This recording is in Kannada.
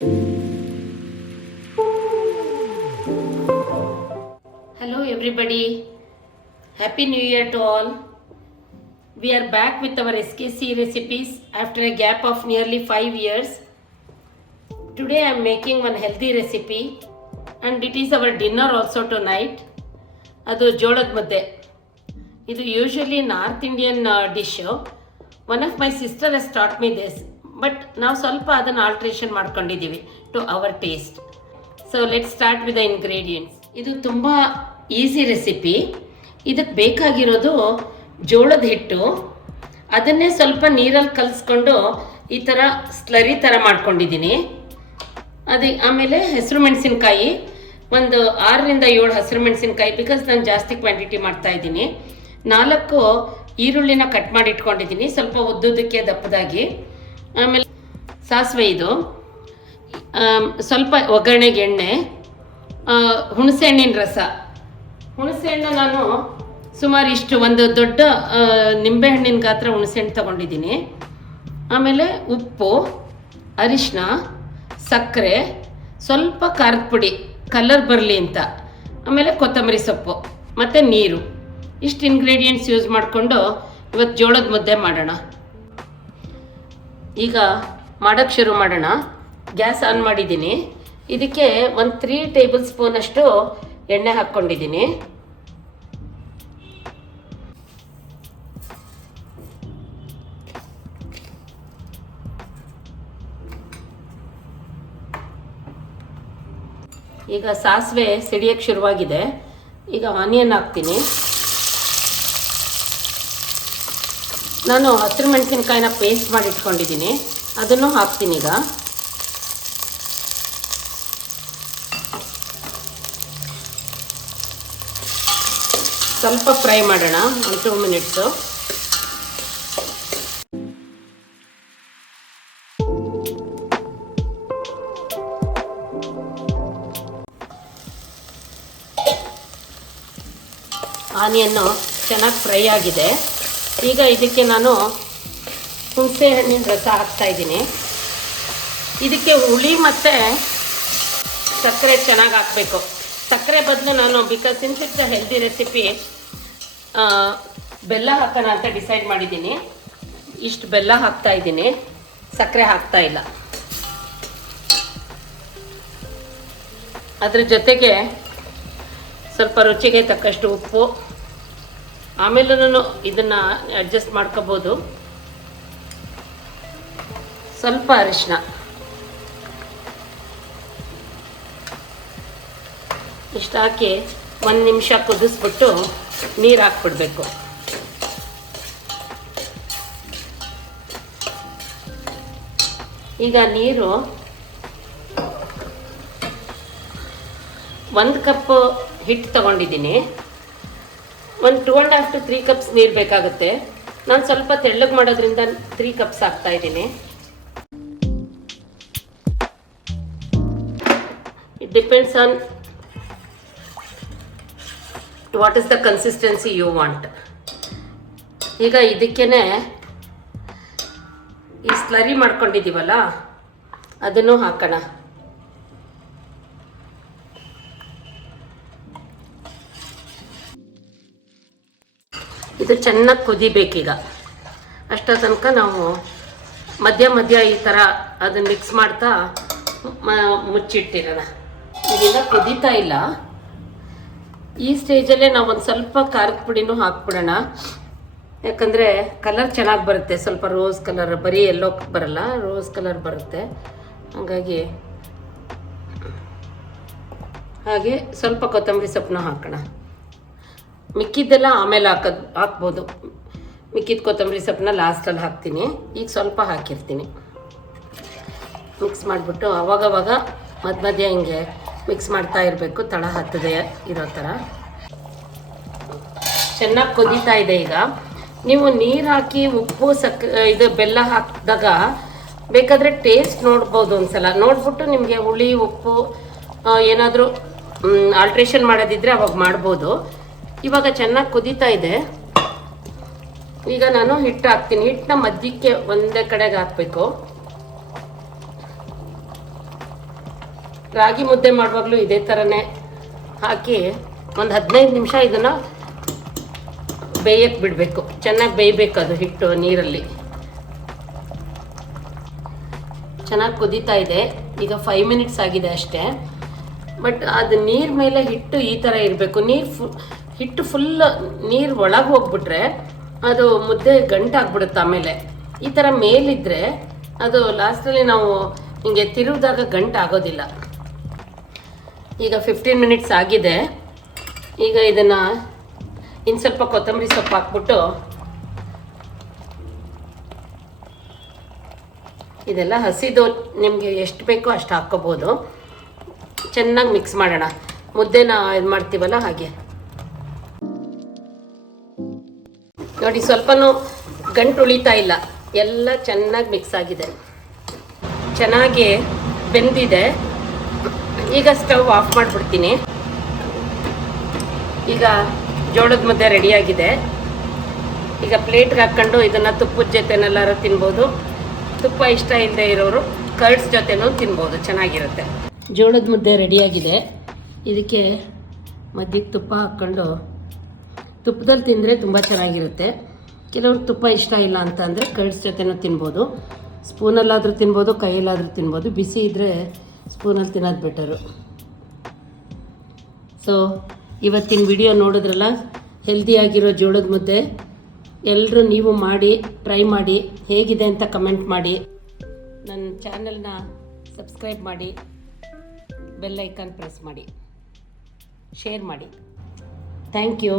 Hello everybody, Happy New Year to all. We are back with our SKC recipes after a gap of nearly 5 years. Today I am making one healthy recipe and it is our dinner also tonight. ಅದು ಜೋಳದ ಮುದ್ದೆ. ಇದು usually north Indian dish. One of my sister has taught me this, but ನಾವು ಸ್ವಲ್ಪ ಅದನ್ನು ಆಲ್ಟ್ರೇಷನ್ ಮಾಡ್ಕೊಂಡಿದ್ದೀವಿ to our taste. So let start with the ingredients. ಇದು ತುಂಬ ಈಸಿ ರೆಸಿಪಿ. ಇದಕ್ಕೆ ಬೇಕಾಗಿರೋದು ಜೋಳದ ಹಿಟ್ಟು. ಅದನ್ನೇ ಸ್ವಲ್ಪ ನೀರಲ್ಲಿ ಕಲಿಸ್ಕೊಂಡು ಈ ಥರ ಸ್ಲರಿ ಥರ ಮಾಡ್ಕೊಂಡಿದ್ದೀನಿ. ಆಮೇಲೆ ಹೆಸರು ಮೆಣಸಿನ್ಕಾಯಿ, ಒಂದು 6ರಿಂದ 7 ಹಸಿರು ಮೆಣಸಿನ್ಕಾಯಿ, ಬಿಕಾಸ್ ನಾನು ಜಾಸ್ತಿ ಕ್ವಾಂಟಿಟಿ ಮಾಡ್ತಾ ಇದ್ದೀನಿ. 4 ಈರುಳ್ಳಿನ ಕಟ್ ಮಾಡಿ ಇಟ್ಕೊಂಡಿದ್ದೀನಿ, ಸ್ವಲ್ಪ ಉದ್ದುದಕ್ಕೆ ದಪ್ಪದಾಗಿ. ಆಮೇಲೆ ಸಾಸಿವೆ, ಇದು ಸ್ವಲ್ಪ ಒಗ್ಗರಣೆಗೆ ಎಣ್ಣೆ, ಹುಣಸೆಹಣ್ಣಿನ ರಸ. ಹುಣಸೆಹಣ್ಣು ನಾನು ಸುಮಾರು ಇಷ್ಟು ಒಂದು ದೊಡ್ಡ ನಿಂಬೆಹಣ್ಣಿನ ಗಾತ್ರ ಹುಣಸೆಹಣ್ಣು ತೊಗೊಂಡಿದ್ದೀನಿ. ಆಮೇಲೆ ಉಪ್ಪು, ಅರಿಶಿನ, ಸಕ್ಕರೆ, ಸ್ವಲ್ಪ ಖಾರದ ಪುಡಿ ಕಲರ್ ಬರಲಿ ಅಂತ, ಆಮೇಲೆ ಕೊತ್ತಂಬರಿ ಸೊಪ್ಪು ಮತ್ತು ನೀರು. ಇಷ್ಟು ಇಂಗ್ರೀಡಿಯೆಂಟ್ಸ್ ಯೂಸ್ ಮಾಡಿಕೊಂಡು ಇವತ್ತು ಜೋಳದ ಮುದ್ದೆ ಮಾಡೋಣ. ಈಗ ಮಾಡೋಕ್ಕೆ ಶುರು ಮಾಡೋಣ. ಗ್ಯಾಸ್ ಆನ್ ಮಾಡಿದ್ದೀನಿ. ಇದಕ್ಕೆ ಒಂದು 3 ಟೇಬಲ್ ಸ್ಪೂನಷ್ಟು ಎಣ್ಣೆ ಹಾಕ್ಕೊಂಡಿದ್ದೀನಿ. ಈಗ ಸಾಸಿವೆ ಸಿಡಿಯೋಕ್ಕೆ ಶುರುವಾಗಿದೆ. ಈಗ ಆನಿಯನ್ ಹಾಕ್ತೀನಿ. ನಾನು ಹಸಿರು ಮೆಣಸಿನ್ಕಾಯಿನ ಪೇಸ್ಟ್ ಮಾಡಿ ಇಟ್ಕೊಂಡಿದ್ದೀನಿ, ಅದನ್ನು ಹಾಕ್ತೀನಿ. ಈಗ ಸ್ವಲ್ಪ ಫ್ರೈ ಮಾಡೋಣ, 1-2 ಮಿನಿಟ್ಸು. ಆನಿಯನ್ನು ಚೆನ್ನಾಗಿ ಫ್ರೈ ಆಗಿದೆ. ಈಗ ಇದಕ್ಕೆ ನಾನು ಹುಣಸೆ ಹಣ್ಣಿನ ರಸ ಹಾಕ್ತಾಯಿದ್ದೀನಿ. ಇದಕ್ಕೆ ಹುಳಿ ಮತ್ತು ಸಕ್ಕರೆ ಚೆನ್ನಾಗಿ ಹಾಕಬೇಕು. ಸಕ್ಕರೆ ಬದಲು ನಾನು, because since it's a healthy recipe, ಬೆಲ್ಲ ಹಾಕೋಣ ಅಂತ ಡಿಸೈಡ್ ಮಾಡಿದ್ದೀನಿ. ಇಷ್ಟು ಬೆಲ್ಲ ಹಾಕ್ತಾಯಿದ್ದೀನಿ, ಸಕ್ಕರೆ ಹಾಕ್ತಾಯಿಲ್ಲ. ಅದ್ರ ಜೊತೆಗೆ ಸ್ವಲ್ಪ ರುಚಿಗೆ ತಕ್ಕಷ್ಟು ಉಪ್ಪು, ಆಮೇಲೆ ನಾನು ಇದನ್ನು ಅಡ್ಜಸ್ಟ್ ಮಾಡ್ಕೋಬೋದು. ಸ್ವಲ್ಪ ಅರಿಶಿನ, ಇಷ್ಟು ಹಾಕಿ 1 ನಿಮಿಷ ಕುದಿಸ್ಬಿಟ್ಟು ನೀರು ಹಾಕ್ಬಿಡ್ಬೇಕು. ಈಗ ನೀರು 1 ಕಪ್ ಹಿಟ್ಟು ತೊಗೊಂಡಿದ್ದೀನಿ. ಒಂದು 2.5 to 3 ಕಪ್ಸ್ ನೀರು ಬೇಕಾಗುತ್ತೆ. ನಾನು ಸ್ವಲ್ಪ ತೆಳ್ಳಗೆ ಮಾಡೋದ್ರಿಂದ 3 ಕಪ್ಸ್ ಹಾಕ್ತಾಯಿದ್ದೀನಿ. It depends on what is the consistency you want. ಈಗ ಇದಕ್ಕೇ ಈ ಸ್ಲರಿ ಮಾಡ್ಕೊಂಡಿದ್ದೀವಲ್ಲ ಅದನ್ನು ಹಾಕೋಣ. ಇದು ಚೆನ್ನಾಗಿ ಕುದಿಬೇಕೀಗ. ಅಷ್ಟೋ ತನಕ ನಾವು ಮಧ್ಯ ಈ ಥರ ಅದನ್ನು ಮಿಕ್ಸ್ ಮಾಡ್ತಾ ಮುಚ್ಚಿಟ್ಟಿರೋಣ. ಇದೆಲ್ಲ ಕುದೀತಾ ಇಲ್ಲ. ಈ ಸ್ಟೇಜಲ್ಲೇ ನಾವು ಒಂದು ಸ್ವಲ್ಪ ಖಾರದ ಪುಡಿನೂ ಹಾಕ್ಬಿಡೋಣ, ಯಾಕಂದರೆ ಕಲರ್ ಚೆನ್ನಾಗಿ ಬರುತ್ತೆ. ಸ್ವಲ್ಪ ರೋಸ್ ಕಲರ್, ಬರೀ ಎಲ್ಲೋ ಬರಲ್ಲ, ರೋಸ್ ಕಲರ್ ಬರುತ್ತೆ. ಹಾಗಾಗಿ ಹಾಗೆ ಸ್ವಲ್ಪ ಕೊತ್ತಂಬರಿ ಸೊಪ್ಪನ್ನ ಹಾಕೋಣ. ಮಿಕ್ಕಿದ್ದೆಲ್ಲ ಆಮೇಲೆ ಹಾಕ್ಬೋದು. ಮಿಕ್ಕಿದ ಕೊತ್ತಂಬರಿ ಸೊಪ್ಪನ್ನ ಲಾಸ್ಟಲ್ಲಿ ಹಾಕ್ತೀನಿ. ಈಗ ಸ್ವಲ್ಪ ಹಾಕಿರ್ತೀನಿ. ಮಿಕ್ಸ್ ಮಾಡಿಬಿಟ್ಟು ಅವಾಗವಾಗ ಮಧ್ಯ ಹಿಂಗೆ ಮಿಕ್ಸ್ ಮಾಡ್ತಾ ಇರಬೇಕು, ತಳ ಹತ್ತದೆ ಇರೋ ಥರ. ಚೆನ್ನಾಗಿ ಕುದೀತಾ ಇದೆ. ಈಗ ನೀವು ನೀರು ಹಾಕಿ ಉಪ್ಪು ಇದು ಬೆಲ್ಲ ಹಾಕಿದಾಗ ಬೇಕಾದರೆ ಟೇಸ್ಟ್ ನೋಡ್ಬೋದು. ಒಂದ್ಸಲ ನೋಡ್ಬಿಟ್ಟು ನಿಮಗೆ ಹುಳಿ ಉಪ್ಪು ಏನಾದರೂ ಆಲ್ಟ್ರೇಷನ್ ಮಾಡೋದಿದ್ರೆ ಅವಾಗ ಮಾಡ್ಬೋದು. ಇವಾಗ ಚೆನ್ನಾಗಿ ಕುದೀತಾ ಇದೆ. ಈಗ ನಾನು ಹಿಟ್ಟು ಹಾಕ್ತೀನಿ. ಹಿಟ್ಟನ್ನ ಮಧ್ಯಕ್ಕೆ ಒಂದೇ ಕಡೆಗೆ ಹಾಕಬೇಕು. ರಾಗಿ ಮುದ್ದೆ ಮಾಡುವಾಗಲೂ ಇದೇ ಥರನೇ ಹಾಕಿ ಒಂದು 15 ನಿಮಿಷ ಇದನ್ನು ಬೇಯಕ್ಕೆ ಬಿಡಬೇಕು. ಚೆನ್ನಾಗಿ ಬೇಯಬೇಕು ಅದು ಹಿಟ್ಟು ನೀರಲ್ಲಿ. ಚೆನ್ನಾಗಿ ಕುದೀತಾ ಇದೆ. ಈಗ 5 ಮಿನಿಟ್ಸ್ ಆಗಿದೆ ಅಷ್ಟೇ. ಬಟ್ ಅದು ನೀರು ಮೇಲೆ ಹಿಟ್ಟು ಈ ಥರ ಇರಬೇಕು. ಹಿಟ್ಟು ಫುಲ್ ನೀರು ಒಳಗೆ ಹೋಗ್ಬಿಟ್ರೆ ಅದು ಮುದ್ದೆ ಗಂಟಾಗ್ಬಿಡುತ್ತೆ. ಆಮೇಲೆ ಈ ಥರ ಮೇಲಿದ್ದರೆ ಅದು ಲಾಸ್ಟಲ್ಲಿ ನಾವು ಹಿಂಗೆ ತಿರುಗಿದಾಗ ಗಂಟಾಗೋದಿಲ್ಲ. ಈಗ 15 ಮಿನಿಟ್ಸ್ ಆಗಿದೆ. ಈಗ ಇದನ್ನು ಇನ್ನು ಸ್ವಲ್ಪ ಕೊತ್ತಂಬರಿ ಸೊಪ್ಪು ಹಾಕ್ಬಿಟ್ಟು ಇದೆಲ್ಲ ಹಸಿದು ನಿಮಗೆ ಎಷ್ಟು ಬೇಕೋ ಅಷ್ಟು ಹಾಕ್ಕೋಬೋದು. ಚೆನ್ನಾಗಿ ಮಿಕ್ಸ್ ಮಾಡೋಣ. ಮುದ್ದೆನ ಇದು ಮಾಡ್ತೀವಲ್ಲ ಹಾಗೆ ನೋಡಿ, ಸ್ವಲ್ಪನೂ ಗಂಟು ಉಳಿತಾ ಇಲ್ಲ. ಎಲ್ಲ ಚೆನ್ನಾಗಿ ಮಿಕ್ಸ್ ಆಗಿದೆ, ಚೆನ್ನಾಗಿ ಬೆಂದಿದೆ. ಈಗ ಸ್ಟವ್ ಆಫ್ ಮಾಡಿಬಿಡ್ತೀನಿ. ಈಗ ಜೋಳದ ಮುದ್ದೆ ರೆಡಿಯಾಗಿದೆ. ಈಗ ಪ್ಲೇಟ್ಗೆ ಹಾಕ್ಕೊಂಡು ಇದನ್ನು ತುಪ್ಪದ ಜೊತೆನೆಲ್ಲರೂ ತಿನ್ಬೋದು. ತುಪ್ಪ ಇಷ್ಟ ಇಲ್ಲದೆ ಇರೋರು ಕರ್ಡ್ಸ್ ಜೊತೆನೂ ತಿನ್ಬೋದು, ಚೆನ್ನಾಗಿರುತ್ತೆ. ಜೋಳದ ಮುದ್ದೆ ರೆಡಿಯಾಗಿದೆ. ಇದಕ್ಕೆ ಮಧ್ಯಕ್ಕೆ ತುಪ್ಪ ಹಾಕ್ಕೊಂಡು ತುಪ್ಪದಲ್ಲಿ ತಿಂದರೆ ತುಂಬ ಚೆನ್ನಾಗಿರುತ್ತೆ. ಕೆಲವ್ರಿಗೆ ತುಪ್ಪ ಇಷ್ಟ ಇಲ್ಲ ಅಂತ ಅಂದರೆ ಕರ್ಡ್ಸ್ ಜೊತೆನೂ ತಿನ್ಬೋದು. ಸ್ಪೂನಲ್ಲಾದರೂ ತಿನ್ಬೋದು, ಕೈಯಲ್ಲಾದರೂ ತಿನ್ಬೋದು. ಬಿಸಿ ಇದ್ದರೆ ಸ್ಪೂನಲ್ಲಿ ತಿನ್ನೋದು ಬೆಟರು. ಸೊ ಇವತ್ತಿನ ವಿಡಿಯೋ ನೋಡಿದ್ರಲ್ಲ, ಹೆಲ್ದಿಯಾಗಿರೋ ಜೋಳದ ಮುದ್ದೆ. ಎಲ್ಲರೂ ನೀವು ಮಾಡಿ ಟ್ರೈ ಮಾಡಿ ಹೇಗಿದೆ ಅಂತ ಕಮೆಂಟ್ ಮಾಡಿ. ನನ್ನ ಚಾನಲ್ನ ಸಬ್ಸ್ಕ್ರೈಬ್ ಮಾಡಿ, ಬೆಲ್ ಐಕಾನ್ ಪ್ರೆಸ್ ಮಾಡಿ, ಶೇರ್ ಮಾಡಿ. Thank you.